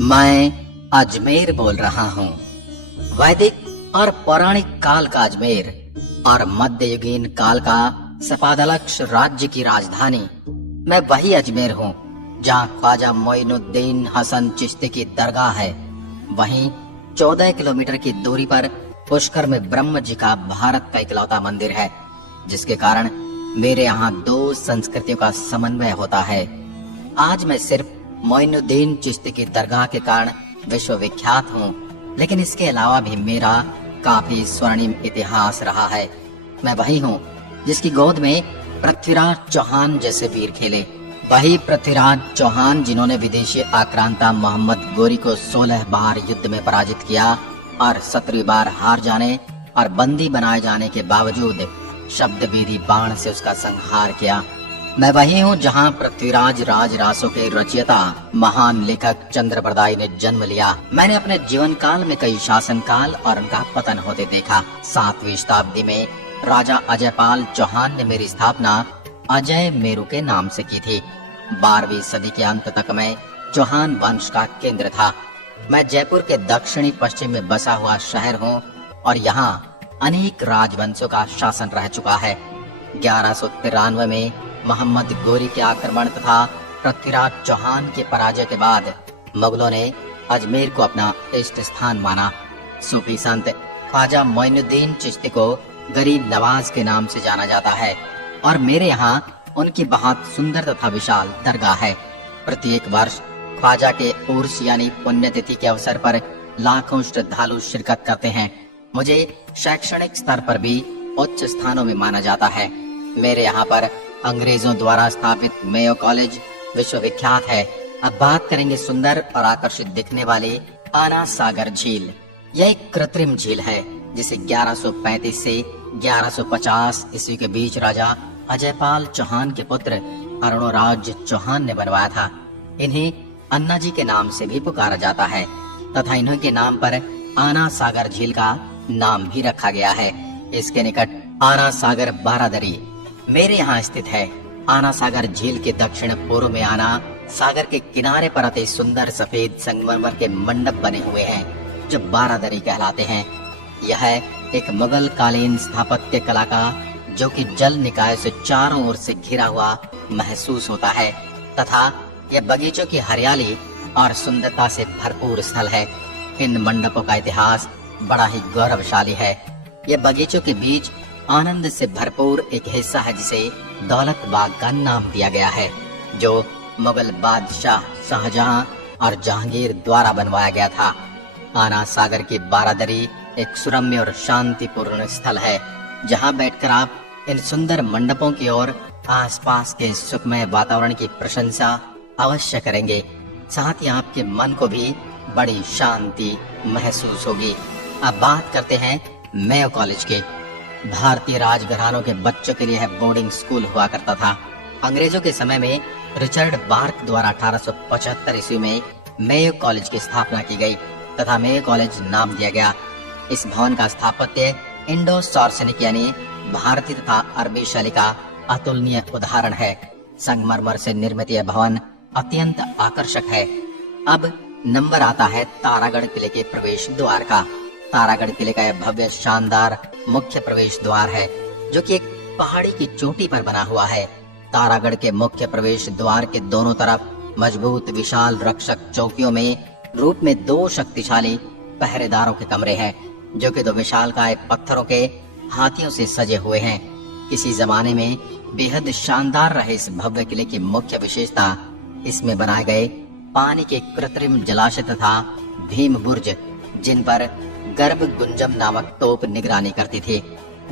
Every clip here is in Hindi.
मैं अजमेर बोल रहा हूँ। वैदिक और पौराणिक काल का अजमेर और मध्ययुगीन काल का सफादलक्ष राज्य की राजधानी। मैं वही अजमेर हूँ जहाँ ख्वाजा मोइनुद्दीन हसन चिश्ती की दरगाह है। वहीं 14 किलोमीटर की दूरी पर पुष्कर में ब्रह्म जी का भारत का इकलौता मंदिर है, जिसके कारण मेरे यहाँ दो संस्कृतियों का समन्वय होता है। आज मैं सिर्फ मोइनुद्दीन चिश्ती की दरगाह के कारण विश्वविख्यात हूँ, लेकिन इसके अलावा भी मेरा काफी स्वर्णिम इतिहास रहा है। मैं वही हूँ जिसकी गोद में पृथ्वीराज चौहान जैसे वीर खेले। वही पृथ्वीराज चौहान जिन्होंने विदेशी आक्रांता मोहम्मद गोरी को 16 बार युद्ध में पराजित किया और 17वीं बार हार जाने और बंदी बनाए जाने के बावजूद शब्दवीरी बाण से उसका संहार किया। मैं वही हूँ जहाँ पृथ्वीराज राजरासों के रचयिता महान लेखक चंद्रप्रदाय ने जन्म लिया। मैंने अपने जीवन काल में कई शासन काल और उनका पतन होते देखा। 7वीं शताब्दी में राजा अजयपाल चौहान ने मेरी स्थापना अजय मेरू के नाम से की थी। 12वीं सदी के अंत तक मैं चौहान वंश का केंद्र था। मैं जयपुर के दक्षिणी पश्चिम में बसा हुआ शहर हूँ और यहाँ अनेक राजवंशों का शासन रह चुका है। 1193 में मोहम्मद गोरी के आक्रमण तथा पृथ्वीराज चौहान के पराजय के बाद मुगलों ने अजमेर को अपना इष्ट स्थान माना। सूफी संत ख्वाजा मोइनुद्दीन चिश्ती को गरीब नवाज के नाम से जाना जाता है और मेरे यहाँ उनकी बहुत सुंदर तथा विशाल दरगाह है। प्रत्येक वर्ष ख्वाजा के उर्स यानी पुण्यतिथि के अवसर पर लाखों श्रद्धालु शिरकत करते हैं। मुझे शैक्षणिक स्तर पर भी उच्च स्थानों में माना जाता है। मेरे यहाँ पर अंग्रेजों द्वारा स्थापित मेयो कॉलेज विश्वविख्यात है। अब बात करेंगे सुंदर और आकर्षित दिखने वाली आना सागर झील। यह एक कृत्रिम झील है जिसे 1135 से 1150 ईस्वी के बीच राजा अजयपाल चौहान के पुत्र अरुणराज चौहान ने बनवाया था। इन्हें अन्ना जी के नाम से भी पुकारा जाता है तथा इन्हीं के नाम पर आना सागर झील का नाम भी रखा गया है। इसके निकट आना सागर बारादरी मेरे यहाँ स्थित है। आना सागर झील के दक्षिण पूर्व में आना सागर के किनारे पर अति सुंदर सफेद संगमरमर के मंडप बने हुए हैं जो बारादरी कहलाते हैं। यह एक मुगल कालीन स्थापत्य कला का जो कि जल निकाय से चारों ओर से घिरा हुआ महसूस होता है तथा यह बगीचों की हरियाली और सुंदरता से भरपूर स्थल है। इन मंडपों का इतिहास बड़ा ही गौरवशाली है। यह बगीचों के बीच आनंद से भरपूर एक हिस्सा है जिसे दौलत बाग का नाम दिया गया है, जो मुगल बादशाह शाहजहां और जहांगीर द्वारा बनवाया गया था। आना सागर की बारादरी एक सुरम्य और शांतिपूर्ण स्थल है जहां बैठकर आप इन सुंदर मंडपों की ओर आसपास के सुखमय वातावरण की प्रशंसा अवश्य करेंगे। साथ ही आपके मन को भी बड़ी शांति महसूस होगी। अब बात करते हैं मेयो कॉलेज के। भारतीय राजघरानों के बच्चों के लिए यह बोर्डिंग स्कूल हुआ करता था। अंग्रेजों के समय में रिचर्ड बार्क द्वारा 1875 ईस्वी में मेयो कॉलेज की स्थापना की गई तथा मेयो कॉलेज नाम दिया गया। इस भवन का स्थापत्य इंडो सॉर्सेनिक यानी भारतीय तथा अरबी शैली का अतुलनीय उदाहरण है। संगमरमर से निर्मित यह भवन अत्यंत आकर्षक है। अब नंबर आता है तारागढ़ किले के प्रवेश द्वार का। तारागढ़ किले का यह भव्य शानदार मुख्य प्रवेश द्वार है जो कि एक पहाड़ी की चोटी पर बना हुआ है। तारागढ़ के मुख्य प्रवेश द्वार के दोनों तरफ मजबूत विशाल रक्षक चौकियों में रूप में 2 शक्तिशाली पहरेदारों के कमरे हैं जो कि 2 विशालकाय पत्थरों के हाथियों से सजे हुए हैं। किसी जमाने में बेहद शानदार रहे इस भव्य किले की मुख्य विशेषता इसमें बनाए गए पानी के कृत्रिम जलाशय तथा भीम बुर्ज, जिन पर गर्भ गुंजम नामक तोप निगरानी करती थी।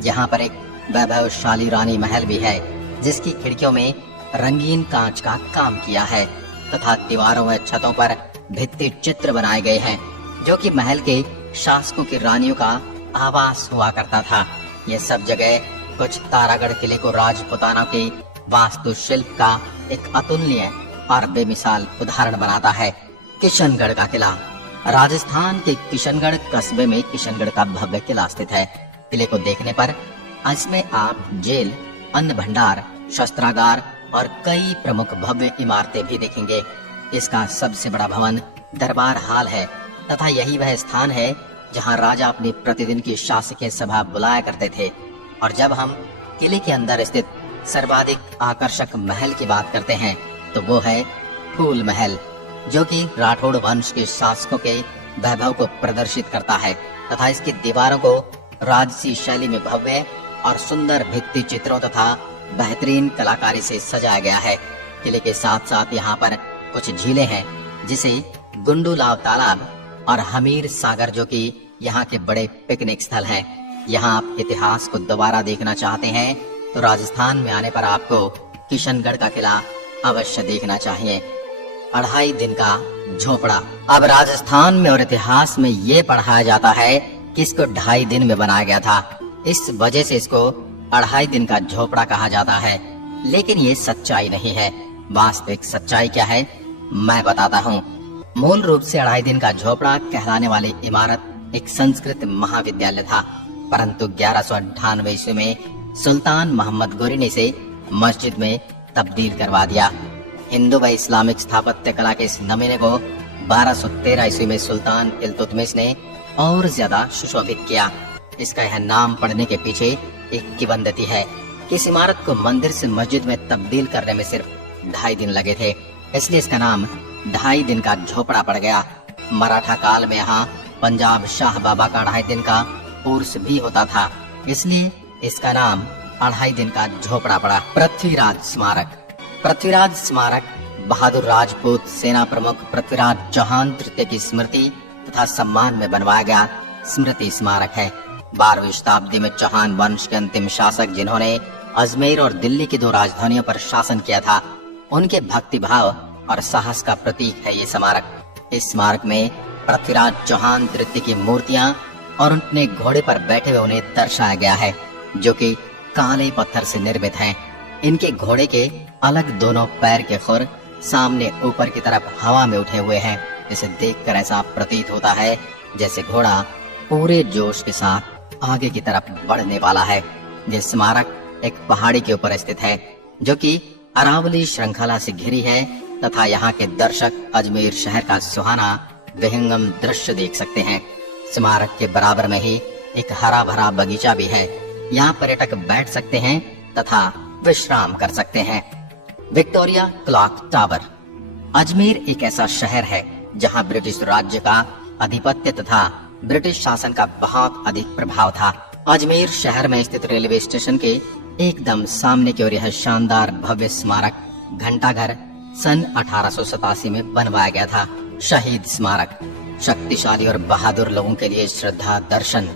यहाँ पर एक वैभवशाली रानी महल भी है जिसकी खिड़कियों में रंगीन कांच का काम किया है तथा दीवारों व छतों पर भित्ति चित्र बनाए गए हैं जो कि महल के शासकों की रानियों का आवास हुआ करता था। ये सब जगह कुछ तारागढ़ किले को राजपुताना के वास्तुशिल्प का एक अतुलनीय और बेमिसाल उदाहरण बनाता है। किशनगढ़ का किला। राजस्थान के किशनगढ़ कस्बे में किशनगढ़ का भव्य किला स्थित है। किले को देखने पर इसमें आप जेल, अन्न भंडार, शस्त्रागार और कई प्रमुख भव्य इमारतें भी देखेंगे। इसका सबसे बड़ा भवन दरबार हाल है तथा यही वह स्थान है जहां राजा अपनी प्रतिदिन की शासकीय सभा बुलाया करते थे। और जब हम किले के अंदर स्थित सर्वाधिक आकर्षक महल की बात करते हैं तो वो है फूल महल, जो कि राठौड़ वंश के शासकों के वैभव को प्रदर्शित करता है तथा इसकी दीवारों को राजसी शैली में भव्य और सुंदर भित्ति चित्रों तथा बेहतरीन कलाकारी से सजाया गया है। किले के साथ साथ यहाँ पर कुछ झीलें हैं, जिसे गुंडूलाव तालाब और हमीर सागर, जो कि यहाँ के बड़े पिकनिक स्थल हैं। यहाँ आप इतिहास को दोबारा देखना चाहते हैं तो राजस्थान में आने पर आपको किशनगढ़ का किला अवश्य देखना चाहिए। 2.5 दिन का झोपड़ा। अब राजस्थान में और इतिहास में ये पढ़ाया जाता है कि इसको 2.5 दिन में बनाया गया था, इस वजह से इसको 2.5 दिन का झोपड़ा कहा जाता है। लेकिन ये सच्चाई नहीं है। वास्तविक सच्चाई क्या है मैं बताता हूँ। मूल रूप से 2.5 दिन का झोपड़ा कहलाने वाली इमारत एक संस्कृत महाविद्यालय था, परंतु 1198 ईस्वी में सुल्तान मोहम्मद गोरी ने इसे मस्जिद में तब्दील करवा दिया। हिंदू व इस्लामिक स्थापत्य कला के इस नमूने को 1213 ईस्वी में सुल्तान इल्तुतमिश ने और ज्यादा सुशोभित किया। इसका यह नाम पड़ने के पीछे एक किंवदंती है कि इस इमारत को मंदिर से मस्जिद में तब्दील करने में सिर्फ 2.5 दिन लगे थे, इसलिए इसका नाम 2.5 दिन का झोपड़ा पड़ गया। मराठा काल में यहाँ पंजाब शाह बाबा का 2.5 दिन का उर्स भी होता था, इसलिए इसका नाम 2.5 दिन का झोपड़ा पड़ा। पृथ्वीराज स्मारक। पृथ्वीराज स्मारक बहादुर राजपूत सेना प्रमुख पृथ्वीराज चौहान तृतीय की स्मृति तथा सम्मान में बनवाया गया स्मृति स्मारक है। 12वीं शताब्दी में चौहान वंश के अंतिम शासक, जिन्होंने अजमेर और दिल्ली की 2 राजधानियों पर शासन किया था, उनके भक्ति भाव और साहस का प्रतीक है ये स्मारक। इस स्मारक में पृथ्वीराज चौहान तृतीय की मूर्तियां और उनके घोड़े पर बैठे हुए उन्हें दर्शाया गया है, जो कि काले पत्थर से निर्मित हैं। इनके घोड़े के अलग दोनों पैर के खुर सामने ऊपर की तरफ हवा में उठे हुए हैं। इसे देखकर ऐसा प्रतीत होता है जैसे घोड़ा पूरे जोश के साथ आगे की तरफ बढ़ने वाला है। यह स्मारक एक पहाड़ी के ऊपर स्थित है, जो कि अरावली श्रृंखला से घिरी है तथा यहाँ के दर्शक अजमेर शहर का सुहाना विहंगम दृश्य देख सकते हैं। स्मारक के बराबर में ही एक हरा भरा बगीचा भी है। यहाँ पर्यटक बैठ सकते हैं तथा विश्राम कर सकते हैं। Victoria clock tower. अजमेर एक ऐसा शहर है जहाँ ब्रिटिश राज्य का आधिपत्य तथा ब्रिटिश शासन का बहुत अधिक प्रभाव था। अजमेर शहर में स्थित रेलवे स्टेशन के एकदम सामने की ओर यह शानदार भव्य स्मारक घंटाघर सन 1887 में बनवाया गया था। शहीद स्मारक। शक्तिशाली और बहादुर लोगों के लिए श्रद्धा दर्शन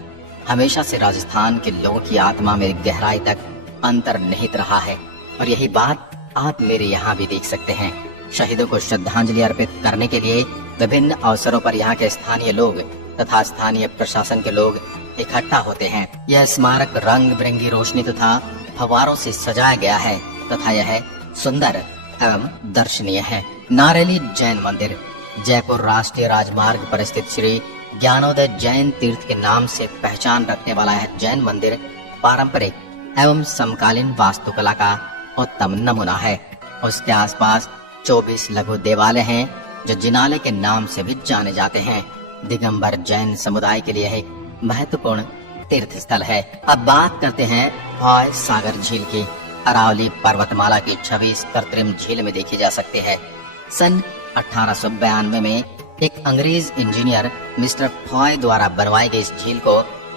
हमेशा से राजस्थान के लोगों की आत्मा में गहराई तक अंतर्निहित रहा है, और यही बात आप मेरे यहाँ भी देख सकते हैं। शहीदों को श्रद्धांजलि अर्पित करने के लिए विभिन्न अवसरों पर यहाँ के स्थानीय लोग तथा स्थानीय प्रशासन के लोग इकट्ठा होते हैं। यह स्मारक रंग बिरंगी रोशनी तथा फव्वारों से सजाया गया है तथा यह सुंदर एवं दर्शनीय है। नारेली जैन मंदिर। जयपुर राष्ट्रीय राजमार्ग पर स्थित श्री ज्ञानोदय जैन तीर्थ के नाम से पहचान रखने वाला यह जैन मंदिर पारंपरिक एवं समकालीन वास्तुकला का उत्तम नमूना है। उसके आसपास 24 लघु देवालय हैं, जो जिनाले के नाम से भी जाने जाते हैं। दिगंबर जैन समुदाय के लिए एक महत्वपूर्ण तीर्थ स्थल है। अब बात करते हैं भॉय सागर झील की। अरावली पर्वतमाला की छवि इस कृत्रिम झील में देखी जा सकती है। सन 1892 में एक अंग्रेज इंजीनियर मिस्टर फॉय द्वारा बनवाई गई इस झील को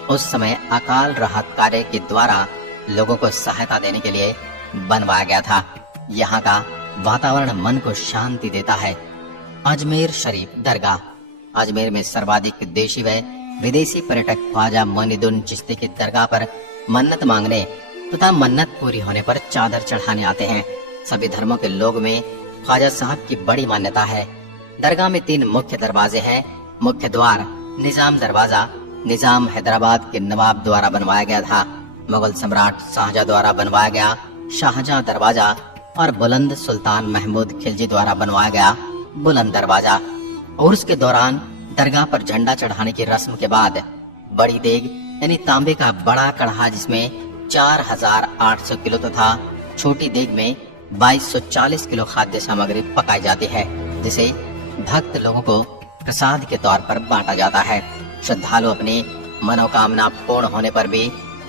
उस समय अकाल राहत कार्य के द्वारा लोगों को सहायता देने के लिए बनवाया गया था। यहाँ का वातावरण मन को शांति देता है। अजमेर शरीफ दरगाह। अजमेर में सर्वाधिक देशी व विदेशी पर्यटक ख्वाजा मोइनुद्दीन चिश्ती की दरगाह पर मन्नत मांगने तथा मन्नत पूरी होने पर चादर चढ़ाने आते हैं। सभी धर्मों के लोग में ख्वाजा साहब की बड़ी मान्यता है। दरगाह में 3 मुख्य दरवाजे हैं। मुख्य द्वार निजाम दरवाजा निजाम हैदराबाद के नवाब द्वारा बनवाया गया था। मुगल सम्राट शाहजहां द्वारा बनवाया गया शाहजहां दरवाजा और बुलंद सुल्तान महमूद खिलजी द्वारा बनवाया गया बुलंद दरवाजा। उर्स के दौरान दरगाह पर झंडा चढ़ाने की रस्म के बाद बड़ी देग यानी तांबे का बड़ा कढ़ा, जिसमें 4800 किलो तथा छोटी देग में 2240 किलो खाद्य सामग्री पकाई जाती है, जिसे भक्त लोगों को प्रसाद के तौर पर बांटा जाता है। श्रद्धालु अपनी मनोकामना पूर्ण होने पर भी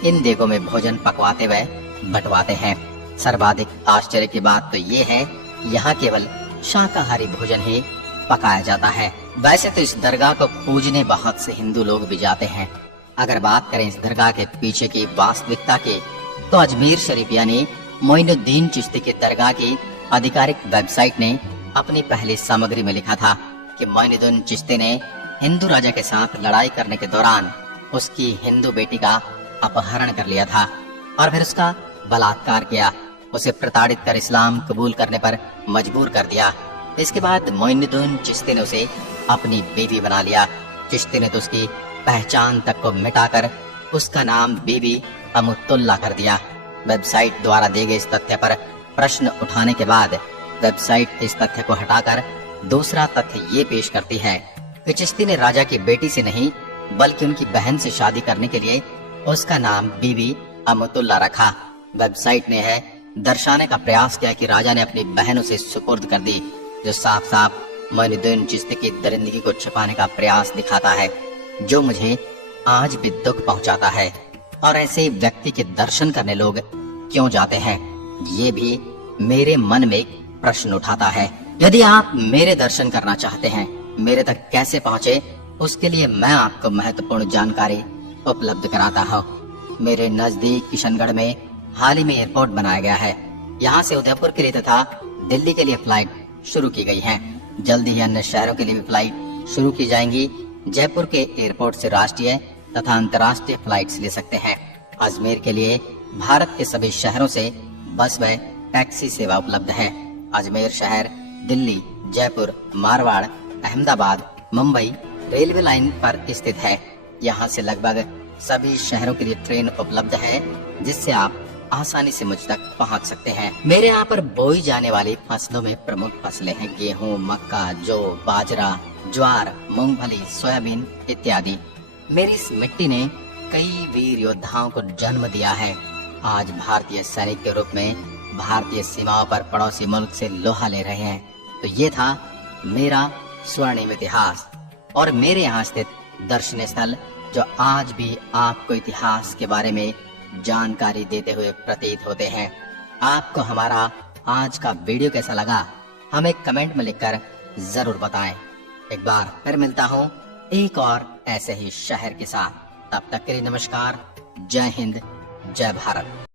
इन देगों में भोजन पकवाते व बंटवाते हैं। सर्वाधिक आश्चर्य की बात तो ये है कि यहाँ केवल शाकाहारी भोजन ही पकाया जाता है। वैसे तो इस दरगाह को पूजने बहुत से हिंदू लोग भी जाते हैं। अगर बात करें इस दरगाह के पीछे की वास्तविकता की, तो अजमेर शरीफ यानी मोइनुद्दीन चिश्ती की दरगाह की आधिकारिक वेबसाइट ने अपनी पहली सामग्री में लिखा था कि मोइनुद्दीन चिश्ती ने हिंदू राजा के साथ लड़ाई करने के दौरान उसकी हिंदू बेटी का अपहरण कर लिया था और फिर उसका बलात्कार किया, उसे प्रताड़ित कर इस्लाम कबूल करने पर मजबूर कर दिया। इसके बाद मोइनुद्दीन चिश्ती ने उसे अपनी बीवी बना लिया। चिश्ती ने तो उसकी पहचान तक को मिटाकर उसका नाम बीबी अमुतुल्ला कर दिया। वेबसाइट द्वारा दिए गए इस तथ्य पर प्रश्न उठाने के बाद वेबसाइट इस तथ्य को हटाकर दूसरा तथ्य ये पेश करती है कि चिश्ती ने राजा की बेटी से नहीं बल्कि उनकी बहन से शादी करने के लिए उसका नाम बीबी अमुतुल्ला रखा। वेबसाइट ने है दर्शाने का प्रयास किया कि राजा ने अपनी बहन उसे सुपुर्द कर दी, जो साफ साफ मोइनुद्दीन चिश्ती की दरिंदगी को छिपाने का प्रयास दिखाता है, जो मुझे आज भी दुख पहुंचाता है। और ऐसे व्यक्ति के दर्शन करने लोग क्यों जाते हैं, ये भी मेरे मन में एक प्रश्न उठाता है। यदि आप मेरे दर्शन करना चाहते हैं, मेरे तक कैसे पहुँचे, उसके लिए मैं आपको महत्वपूर्ण जानकारी उपलब्ध कराता हूँ। मेरे नजदीक किशनगढ़ में हाल ही में एयरपोर्ट बनाया गया है। यहाँ से उदयपुर के लिए तथा दिल्ली के लिए फ्लाइट शुरू की गई है। जल्दी ही अन्य शहरों के लिए भी फ्लाइट शुरू की जाएंगी। जयपुर के एयरपोर्ट से राष्ट्रीय तथा अंतर्राष्ट्रीय फ्लाइट्स ले सकते हैं। अजमेर के लिए भारत के सभी शहरों से बस व टैक्सी सेवा उपलब्ध है। अजमेर शहर दिल्ली, जयपुर, मारवाड़, अहमदाबाद, मुंबई रेलवे लाइन पर स्थित है। यहाँ से लगभग सभी शहरों के लिए ट्रेन उपलब्ध है, जिससे आप आसानी से मुझ तक पहुँच सकते हैं। मेरे यहाँ पर बोई जाने वाली फसलों में प्रमुख फसलें हैं गेहूँ, मक्का, जौ, बाजरा, ज्वार, मूंगफली, सोयाबीन इत्यादि। मेरी इस मिट्टी ने कई वीर योद्धाओं को जन्म दिया है। आज भारतीय सैनिक के रूप में भारतीय सीमाओं पर पड़ोसी मुल्क से लोहा ले रहे हैं। तो ये था मेरा स्वर्णिम इतिहास और मेरे यहाँ स्थित दर्शनीय स्थल, जो आज भी आपको इतिहास के बारे में जानकारी देते हुए प्रतीत होते हैं। आपको हमारा आज का वीडियो कैसा लगा, हमें कमेंट में लिखकर जरूर बताएं। एक बार फिर मिलता हूँ एक और ऐसे ही शहर के साथ। तब तक के लिए नमस्कार, जय हिंद, जय भारत।